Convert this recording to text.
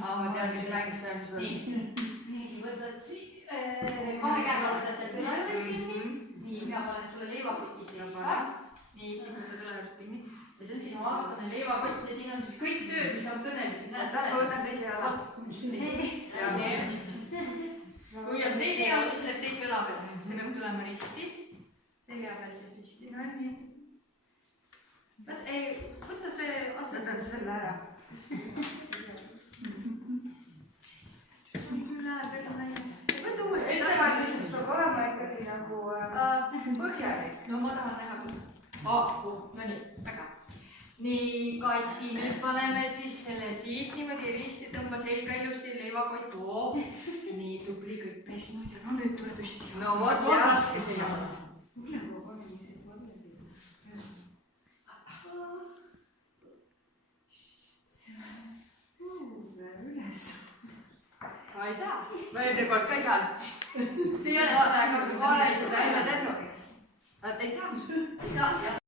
ma tean, kes räägis seal sul. Nii, võtad kahe käega võtad sealt üleüles kinni. Nii, mina panen sulle leivakotti seisma. Nii, siin võtad üleüles kinni. Ja see on siis aastane leivakott ja siin on siis kõik tööd, mis on kõnelisid. Ma võtan teise jala. Kui on teine jala, siis läheb teise õla peal. See peab tulema risti. Selja peal siis risti. No nii. Võta see asja. Võtan selle ära. Võta uuesti. See valmistus peab olema ikkagi nagu põhjalik. No ma tahan näha. No nii, väga. Nii, Kati, nüüd paneme siis selle siit niimoodi risti, tõmba selga ilusti, leivakott. Nii, tubli kõik pesnud ja no nüüd tule püsti. No vot, see raske see jala. Ma ei saa. Ma eelmine kord ka ei saanud. See ei ole seda, Ma olen seda enne tennudki. Vaata, ei saa. Ei saa, jah.